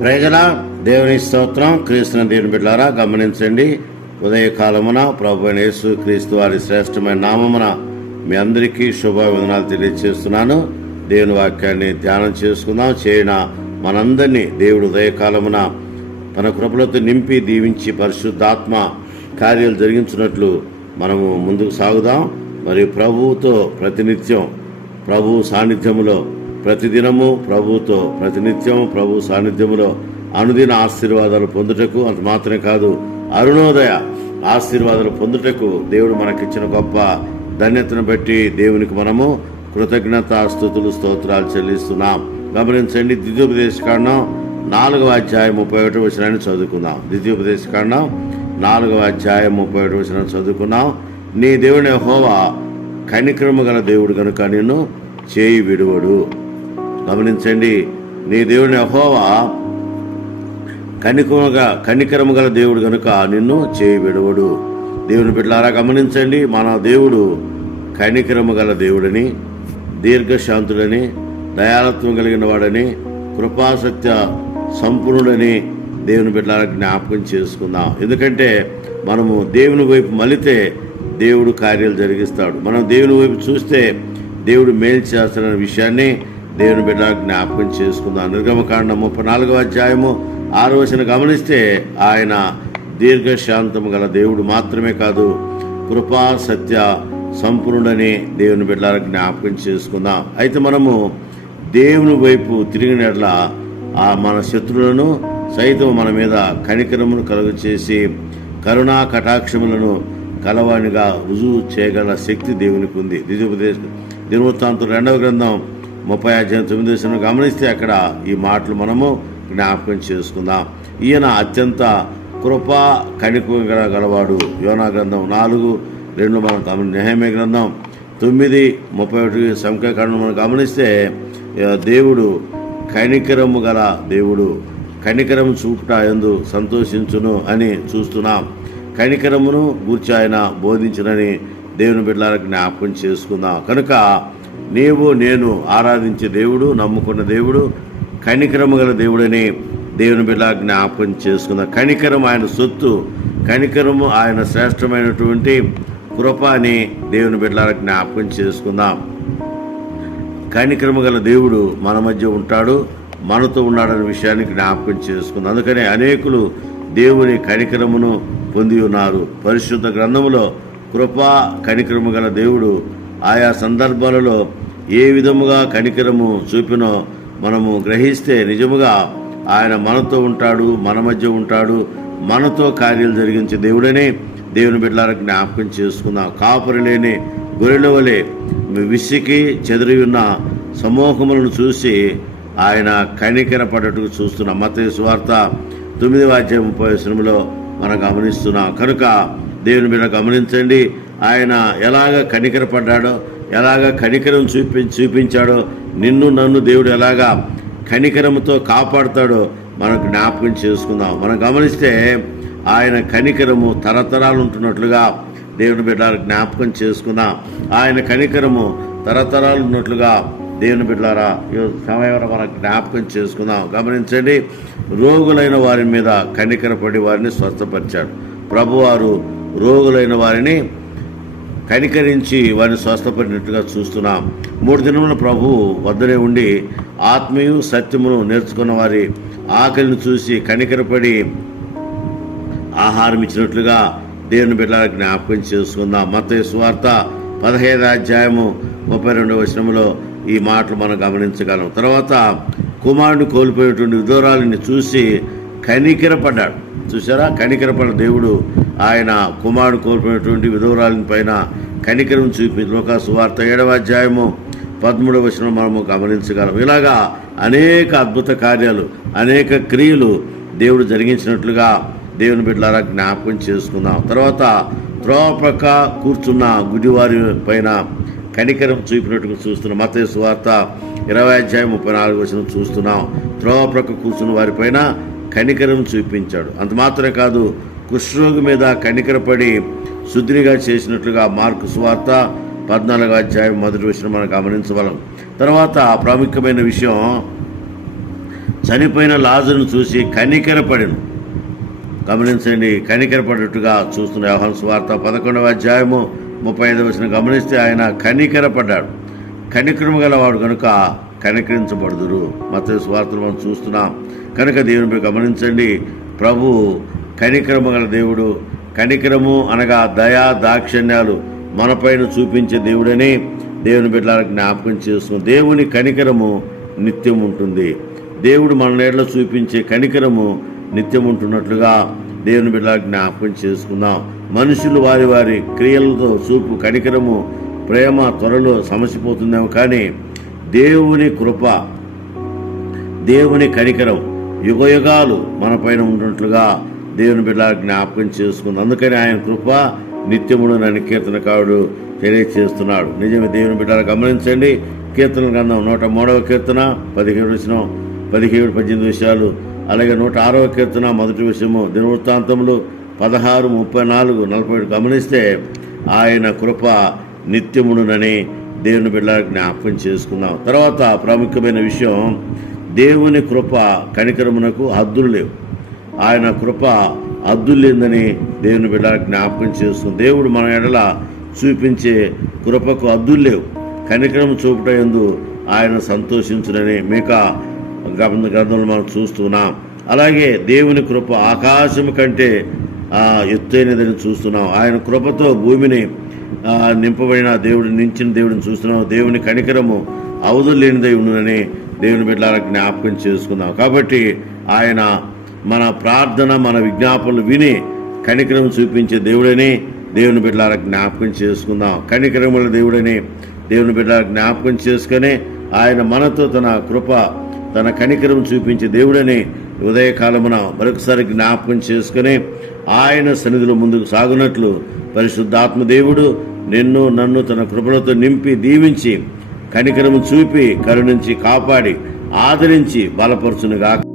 ప్రజల దేవుని స్తోత్రం. క్రీస్తుని దేవుని బిడ్డారా గమనించండి. ఉదయకాలమున ప్రభు యేసు క్రీస్తు వారి శ్రేష్టమైన నామమున మీ అందరికీ శుభాభివందనాలు తెలియజేస్తున్నాను దేవుని వాక్యాన్ని ధ్యానం చేసుకుందాం. చేయన మనందరినీ దేవుడు ఉదయకాలమున తన కృపలతో నింపి దీవించి పరిశుద్ధాత్మ కార్యాలు జరిగించినట్లు మనము ముందుకు సాగుదాం. మరియు ప్రభువుతో ప్రతినిత్యం ప్రభు సాన్నిధ్యములో ప్రతిదినము ప్రభుతో ప్రతినిత్యం ప్రభు సాన్నిధ్యములో అనుదిన ఆశీర్వాదాలు పొందుటకు అంత మాత్రమే కాదు అరుణోదయ ఆశీర్వాదాలు పొందుటకు దేవుడు మనకిచ్చిన గొప్ప ధన్యతను బట్టి దేవునికి మనము కృతజ్ఞత స్థుతులు స్తోత్రాలు చెల్లిస్తున్నాం. గమనించండి ద్వితీయోపదేశ కాండం నాలుగవ అధ్యాయం ముప్పై ఒకటి వచనాన్ని చదువుకుందాం. ద్వితీయోపదేశ కాండం నాలుగవ అధ్యాయం ముప్పై ఒకటి వచనాన్ని చదువుకున్నాం నీ దేవుని హోవా కనిక్రమ గల దేవుడు కనుక నిన్ను చేయి విడువడు. గమనించండి నీ దేవుని అహోవా కనికముగా కనికరము గల దేవుడు కనుక నిన్ను చేయి విడవడు దేవుని బిడ్డలారా గమనించండి మన దేవుడు కనికరము గల దేవుడని దీర్ఘశాంతుడని దయాలత్వం కలిగిన వాడని కృపాసత్య సంపూర్ణుడని దేవుని బిడ్డలారా జ్ఞాపకం చేసుకుందాం. ఎందుకంటే మనము దేవుని వైపు మలితే దేవుడు కార్యాలు జరిగిస్తాడు. మనం దేవుని వైపు చూస్తే దేవుడు మేలు చేస్తున్న విషయాన్ని దేవుని బిడ్డ జ్ఞాపకం చేసుకుందాం. నిర్గమకాండం ముప్పై నాలుగవ అధ్యాయము ఆరు వచనం గమనిస్తే ఆయన దీర్ఘశాంతము గల దేవుడు మాత్రమే కాదు కృపా సత్య సంపూర్ణుడని దేవుని బిడ్డ జ్ఞాపకం చేసుకుందాం. అయితే మనము దేవుని వైపు తిరిగినట్ల ఆ మన శత్రువులను సైతం మన మీద కనికరమును కలుగు చేసి కరుణా కటాక్షములను కలవానిగా రుజువు చేయగల శక్తి దేవునికి ఉంది దిజోపదేశ దినవృత్తాంతం రెండవ గ్రంథం ముప్పై అధ్యాయం తొమ్మిది వచ్చిన గమనిస్తే అక్కడ ఈ మాటలు మనము జ్ఞాపకం చేసుకుందాం. ఈయన అత్యంత కృపా కనిక గలవాడు. యోనా గ్రంథం నాలుగు రెండు మనం గమని నెహమే గ్రంథం తొమ్మిది ముప్పై ఒకటి సంఖ్యాకాండం మనం గమనిస్తే దేవుడు కనికరము గల దేవుడు. కనికరము చూపుట ఎందు సంతోషించును అని చూస్తున్నాం. కనికరమును గూర్చి ఆయన బోధించునని దేవుని బిడ్డలకు జ్ఞాపకం చేసుకుందాం. కనుక నీవు నేను ఆరాధించే దేవుడు నమ్ముకున్న దేవుడు కనికరము గల దేవుడని దేవుని బిడ్డ జ్ఞాపకం చేసుకుందాం. కనికరం ఆయన సొత్తు కనికరము ఆయన శ్రేష్టమైనటువంటి కృప అని దేవుని బిడ్డలకు జ్ఞాపకం చేసుకుందాం. కనికరము గల దేవుడు మన మధ్య ఉంటాడు మనతో ఉన్నాడనే విషయాన్ని జ్ఞాపకం చేసుకుంది. అందుకనే అనేకులు దేవుని కనికరమును పొంది ఉన్నారు. పరిశుద్ధ గ్రంథములో కృపా కనికరము గల దేవుడు ఆయా సందర్భాలలో ఏ విధముగా కనికరము చూపినో మనము గ్రహిస్తే నిజముగా ఆయన మనతో ఉంటాడు మన మధ్య ఉంటాడు మనతో కార్యాలు జరిగించే దేవుడని దేవుని బిడ్డలారా జ్ఞాపకం చేసుకుందాం. కాపురి లేని గొర్రెల వలె విసికి చెదిరి ఉన్న సమూహములను చూసి ఆయన కనికర పడటకు చూస్తున్నాం. మత వార్త తొమ్మిది వాద్య ముప్పై శ్రమలో మనం గమనిస్తున్నాం. కనుక దేవుని బిడ్డ గమనించండి. ఆయన ఎలాగ కనికర పడ్డాడో ఎలాగ కనికరం చూపి చూపించాడో నిన్ను నన్ను దేవుడు ఎలాగా కనికరముతో కాపాడుతాడో మనం జ్ఞాపకం చేసుకుందాం. మనం గమనిస్తే ఆయన కనికరము తరతరాలు ఉంటున్నట్లుగా దేవుని బిడ్డలు జ్ఞాపకం చేసుకుందాం. ఆయన కనికరము తరతరాలు ఉన్నట్లుగా దేవుని బిడ్డలారా ఈ సమయంలో మనం జ్ఞాపకం చేసుకుందాం. గమనించండి రోగులైన వారి మీద కనికరపడి వారిని స్వస్థపరిచాడు. ప్రభువారు రోగులైన వారిని కనికరించి వారిని స్వస్థపడినట్టుగా చూస్తున్నాం. మూడు దినముల ప్రభు వద్దనే ఉండి ఆత్మీయు సత్యమును నేర్చుకున్న వారి ఆకలిని చూసి కనికరపడి ఆహారం ఇచ్చినట్లుగా దేవుని బిడ్డలకు జ్ఞాపకం చేసుకుందాం. మత స్వార్త పదహైదు అధ్యాయము ముప్పై రెండవ వచనంలో ఈ మాటలు మనం గమనించగలం. తర్వాత కుమారుడు కోల్పోయినటువంటి విధురాలని చూసి కనికరపడ్డాడు. చూసారా కనికరపడ్డ దేవుడు ఆయన కుమారుడు కోల్పోయినటువంటి విధురాలని పైన కనికరం చూపి లోక సువార్త ఏడవ అధ్యాయము పదమూడవ వచనం మనము గమనించగలం. ఇలాగా అనేక అద్భుత కార్యాలు అనేక క్రియలు దేవుడు జరిగించినట్లుగా దేవుని బిడ్డలారా జ్ఞాపకం చేసుకున్నాం తర్వాత త్రోపక కూర్చున్న గుడివారి పైన కనికరం చూపినట్టుగా చూస్తున్నాం మత సువార్త ఇరవై అధ్యాయం ముప్పై నాలుగు వచ్చిన చూస్తున్నాం. త్రోపక కూర్చున్న వారిపైన కనికరం చూపించాడు. అంత మాత్రమే కాదు కుష్ఠరోగి మీద కనికరపడి శుద్ధిగా చేసినట్లుగా మార్కు సువార్త పద్నాలుగు అధ్యాయం మొదటి విషయం మనం గమనించగలం. తర్వాత ప్రాముఖ్యమైన విషయం చనిపోయిన లాజును చూసి కనికరపడిను. గమనించండి కనికరపడేట్టుగా చూస్తున్న వ్యవహార స్వార్త పదకొండవ అధ్యాయము ముప్పై ఐదవ వచ్చిన గమనిస్తే ఆయన కనికరపడ్డాడు. కనికరము గలవాడు కనుక కనికరించబడుదురు. మత స్వార్థలు మనం చూస్తున్నాం. కనుక దేవునిపై గమనించండి ప్రభు కనికరము గల దేవుడు కనికరము అనగా దయా దాక్షిణ్యాలు మనపైన చూపించే దేవుడని దేవుని బిడ్డలకు జ్ఞాపకం చేస్తుంది దేవుని కనికరము నిత్యం ఉంటుంది. దేవుడు మన నేడలో చూపించే కనికరము నిత్యం ఉంటున్నట్లుగా దేవుని బిడ్డలకు జ్ఞాపకం చేసుకుందాం. మనుషులు వారి వారి క్రియలతో చూపు కనికరము ప్రేమ త్వరలో సమసిపోతుందేమో కానీ దేవుని కృప దేవుని కనికరం యుగయుగాలు మనపైన ఉన్నట్లుగా దేవుని బిడ్డ జ్ఞాపకం చేసుకుంది అందుకని ఆయన కృప నిత్యముడు నన్ను కీర్తనకారుడు తెలియచేస్తున్నాడు. నిజమే దేవుని బిడ్డలు గమనించండి. కీర్తన గ్రంథం నూట మూడవ కీర్తన పదిహేడు విషయం పదిహేడు పద్దెనిమిది విషయాలు. అలాగే నూట ఆరవ కీర్తన మొదటి విషయము దినవృత్తాంతములు పదహారు ముప్పై నాలుగు నలభై ఏడు. గమనిస్తే ఆయన కృప నిత్యముడునని దేవుని బిడ్డ జ్ఞాపకం చేసుకున్నాం. తర్వాత ప్రాముఖ్యమైన విషయం దేవుని కృప కనికరమునకు హద్దులు లేవు. ఆయన కృప అద్దులేందని దేవుని బిడ్డ జ్ఞాపకం చేస్తుంది దేవుడు మన ఎడల చూపించే కృపకు హద్దులు లేవు. కనికరం చూపుట ఎందు ఆయన సంతోషించునని మేక గ్రంథంలో మనం చూస్తున్నాం అలాగే దేవుని కృప ఆకాశం కంటే ఎత్తైనదని చూస్తున్నాం. ఆయన కృపతో భూమిని నింపబడిన దేవుడు నించిన దేవుడిని చూస్తున్నాం. దేవుని కనికరము అవధులు లేనిదై ఉండునని దేవుని బిడ్డలకు జ్ఞాపకం చేసుకుందాం. కాబట్టి ఆయన మన ప్రార్థన మన విజ్ఞాపనలు విని కనికరం చూపించే దేవుడని దేవుని బిడ్డలకు జ్ఞాపకం చేసుకుందాం. కనికరముల దేవుడని దేవుని బిడ్డలకు జ్ఞాపకం చేసుకొని ఆయన మనతో తన కృప తన కనికరం చూపించే దేవుడని ఉదయకాలమున మరొకసారి జ్ఞాపకం చేసుకుని ఆయన సన్నిధిలో ముందుకు సాగునట్లు పరిశుద్ధాత్మ దేవుడు నిన్ను నన్ను తన కృపలతో నింపి దీవించి కనికరము చూపి కరుణించి కాపాడి ఆదరించి బలపరచునుగా